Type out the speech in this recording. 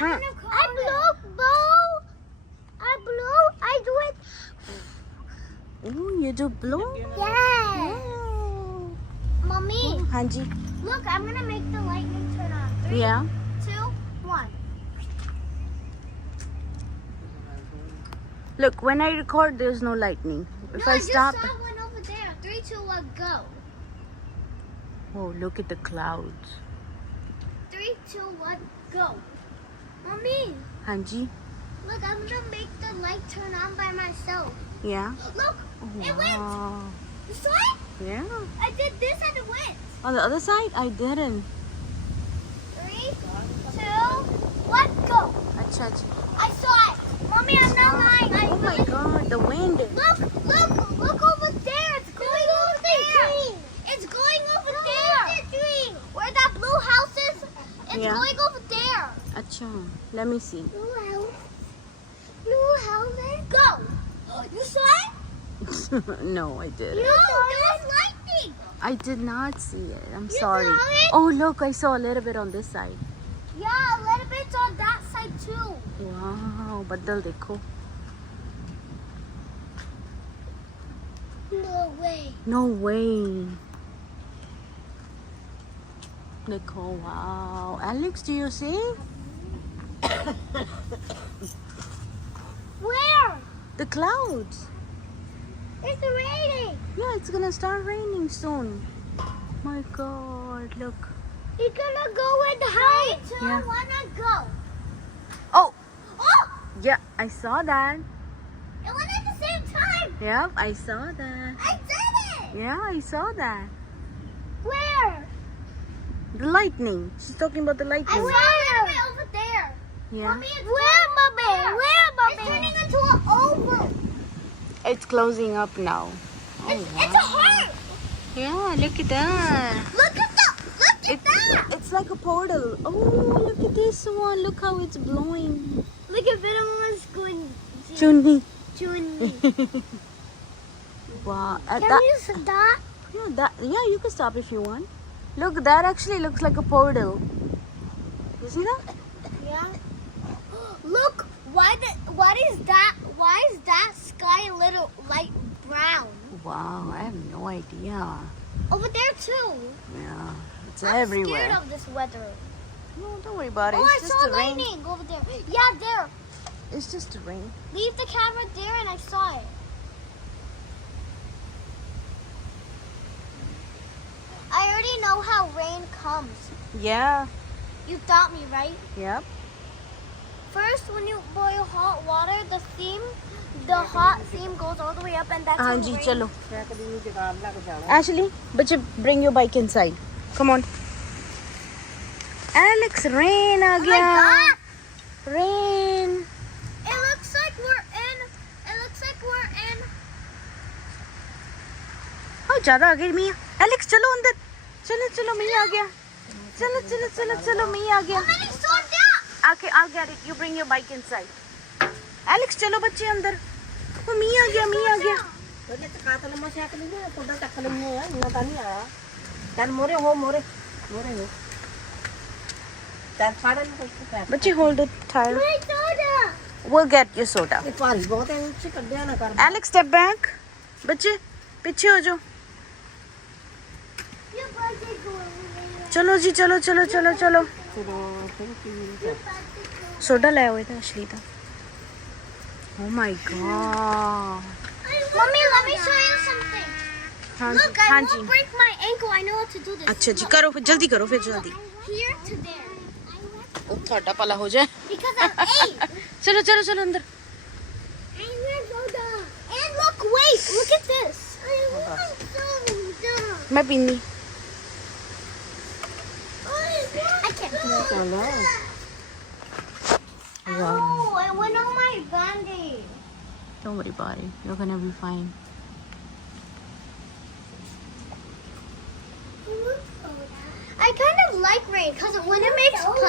Huh? I blow, blow. I blow. I do it. Ooh, you do blow? Yeah. Oh. Mommy, Hanji. look, I'm gonna make the lightning turn on. 3, Yeah. 2, 1. Look, when I record, there's no lightning. If No, I I stop. just saw one over there. 3, 2, 1, go. Oh, look at the clouds. 3, 2, 1, go. Mommy, Hanji. look, I'm gonna make the light turn on by myself. Yeah. Look, it went. Wow. You saw it? Yeah. I did this and it went. On the other side, I didn't. 3, 2, 1, go. Acha, acha. I saw it. Mommy, I'm not lying. I Oh my really. God, the wind. Look over there. It's going over there. It's going over there. Where that blue house is, it's Yeah. going over there. Acha, let me see. Blue house. Blue house. Go. You saw it? No, I didn't. No, there was lightning. I did not see it. I'm You sorry. saw it? Oh, look, I saw a little bit on this side. Yeah, a little bit on that side too. Wow, baddal dekho. No way. No way. Dekho, wow. Alex, do you see? Where? The clouds. It's raining. Yeah, it's gonna start raining soon. My God, look. It's gonna go in high. 3, 2, Yeah. 1, and go. Oh, Oh! yeah, I saw that. It went at the same time. Yep, I saw that. I did it. Yeah, I saw that. Where? The lightning. She's talking about the I lightning. saw it over there. Yeah. Mommy, where, Mommy? Where, Mommy? It's turning into an oval. It's closing up now. Oh, It's a heart. Yeah, look at that. Look at that. It's like a portal. Oh, look at this one. Look how it's blowing. Look at Venom was going Chunni. to Wow. Can you stop? Yeah, you can stop if you want. Look, that actually looks like a portal. You see that? Yeah. Look, what is that? Why is that sky a little light brown? Wow, I have no idea. Over there too. Yeah, it's I'm everywhere. scared of this weather. No, don't worry about it. Oh, I It's just saw the rain. lightning over there. Yeah, there. It's just the rain. Leave the camera there and I saw it. I already know how rain comes. Yeah. You taught me, right? Yep. First, when you boil hot water, the hot steam goes all the way up and that's when Hanji, rain. chalo. Ashley, bache, bring your bike inside. Come on. Alex, rain aa Oh my gaya. God! Rain. It looks like we're in. Oh, ज़्यादा आ गई मियाँ. Alex, चलो अंदर. चलो मियाँ आ गया. चलो मियाँ आ गया. मैंने सो दिया. Okay, I'll get it. You bring your bike inside. Alex, चलो बच्चे अंदर. वो मियाँ आ गया. बच्चे hold the tire. My soda. We'll get your soda. Alex, step back. बच्चे पीछे हो जाओ. Your bike is going. चलो जी चलो. सोडा लाया हुआ था असली था. Oh my God. Mommy, let me show you something. Look, I हाँ won't ji. break my ankle. I know how to do this. अच्छा जी Look. करो फिर जल्दी करो फिर जल्दी. Here to there. ओ थोड़ा पला हो जाए. Because I'm 8. चलो अंदर. And look, wait, look at this. I want soda. मैं पीनी. I can't. Wow. Oh, I went on my band-aid. Don't worry about it. You're gonna be fine. I kind of like rain because when it makes puddles.